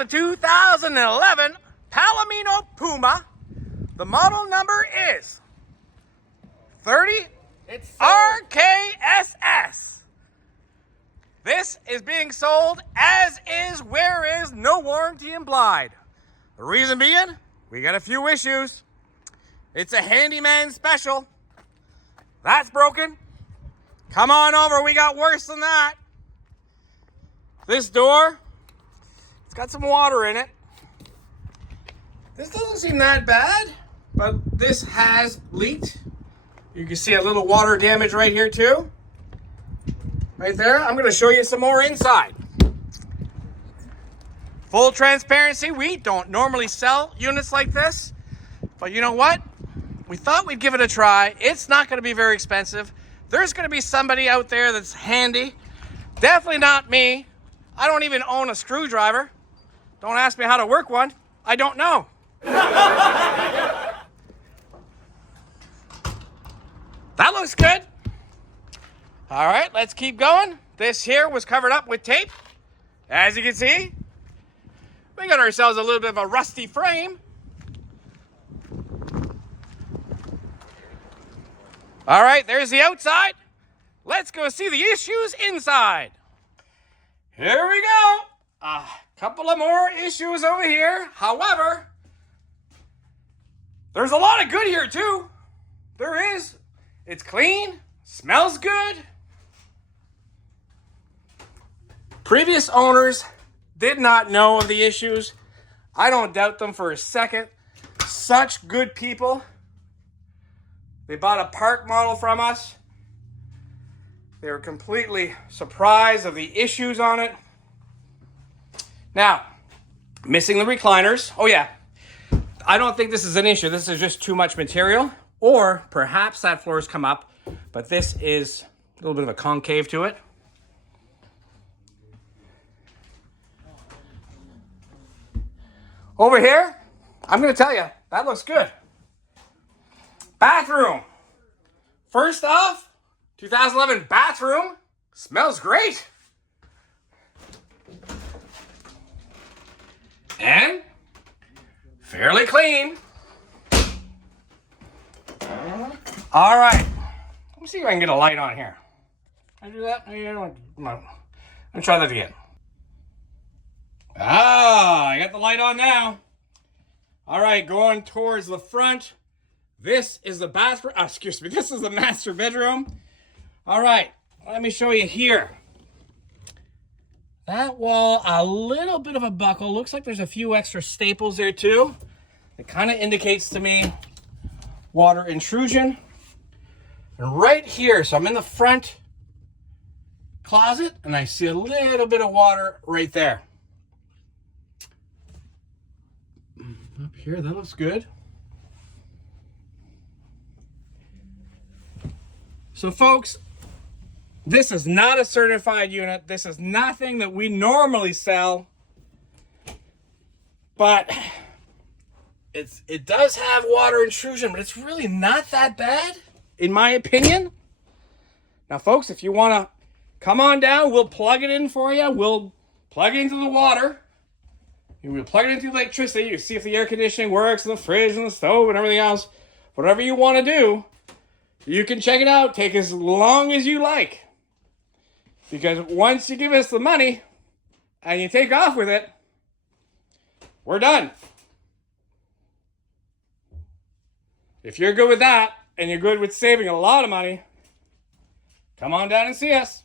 It's a 2011 Palomino Puma. The model number is 30 RKSS. This is being sold as is, where is, no warranty implied. The reason being, we got a few issues. It's a handyman special. That's broken. Come on over, we got worse than that. This door, it's got some water in it. This doesn't seem that bad, but this has leaked. You can see a little water damage right here too. Right there. I'm gonna show you some more inside. Full transparency, we don't normally sell units like this, but you know what? We thought we'd give it a try. It's not gonna be very expensive. There's gonna be somebody out there that's handy. Definitely not me. I don't even own a screwdriver. Don't ask me how to work one. I don't know. That looks good. All right, let's keep going. This here was covered up with tape. As you can see, we got ourselves a little bit of a rusty frame. All right, there's the outside. Let's go see the issues inside. Here we go. A couple of more issues over here. However, there's a lot of good here too. There is. It's clean, smells good. Previous owners did not know of the issues. I don't doubt them for a second. Such good people. They bought a park model from us. They were completely surprised of the issues on it. Now, missing the recliners. Oh yeah, I don't think this is an issue. This is just too much material. Or perhaps that floor's come up, but this is a little bit of a concave to it. Over here, I'm gonna tell you, that looks good. Bathroom. First off, 2011 bathroom. Smells great. And fairly clean. All right. Let me see if I can get a light on here. Can I do that? Come on. Let me try that again. Ah, I got the light on now. All right, going towards the front. This is the bathroom. Excuse me. This is the master bedroom. All right, let me show you here. That wall, a little bit of a buckle. Looks like there's a few extra staples there too. It kind of indicates to me water intrusion. And right here, so I'm in the front closet and I see a little bit of water right there. Up here, that looks good. So folks, this is not a certified unit. This is nothing that we normally sell. But it does have water intrusion, but it's really not that bad, in my opinion. Now folks, if you want to come on down, we'll plug it in for you. We'll plug it into the water. We'll plug it into electricity. You see if the air conditioning works, and the fridge, and the stove, and everything else. Whatever you want to do, you can check it out. Take as long as you like. Because once you give us the money, and you take off with it, we're done. If you're good with that, and you're good with saving a lot of money, come on down and see us.